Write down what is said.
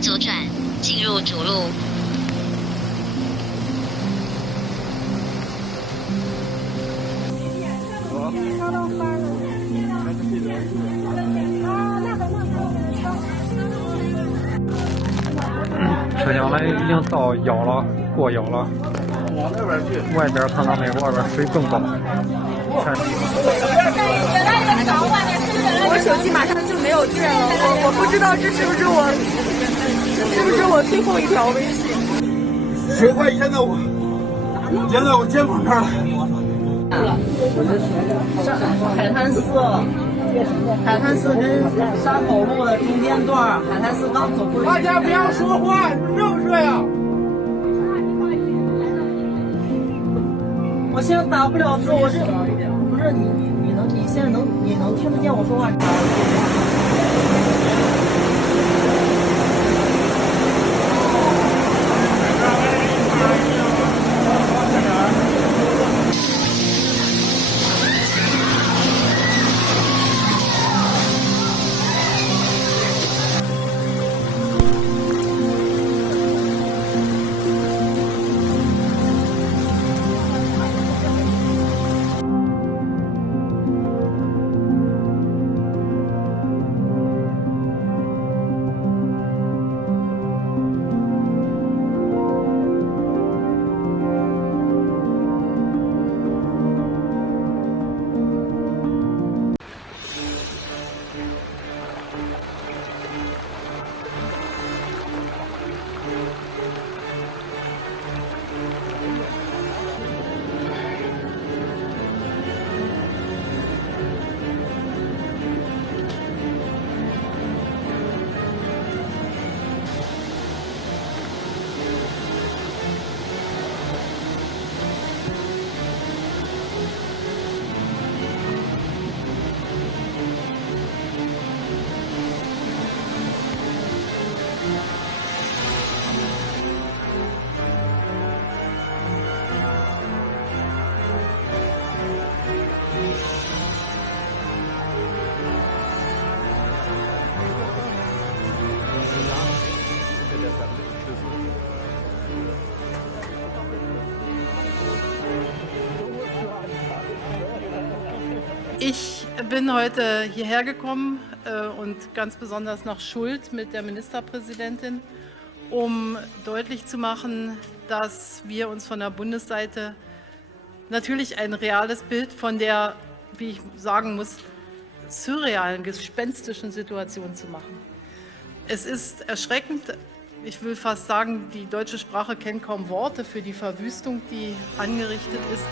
左转，进入主路。车厢呢已经到腰了，过腰了。外边看到没？外边水更高。我手机马上就没有电了，我不知道这是不是我最后一条微信。水快淹到我肩膀这儿了。海滩寺跟山口路的中间段，海滩寺刚走过去。大家不要说话，你们热不热呀？我现在打不了字，不是你现在能听得见我说话？Ich bin heute hierher gekommen und ganz besonders nach Schuld mit der Ministerpräsidentin, um deutlich zu machen, dass wir uns von der Bundesseite natürlich ein reales Bild von der, wie ich sagen muss, surrealen, gespenstischen Situation zu machen. Es ist erschreckend, ich will fast sagen, die deutsche Sprache kennt kaum Worte für die Verwüstung, die angerichtet ist.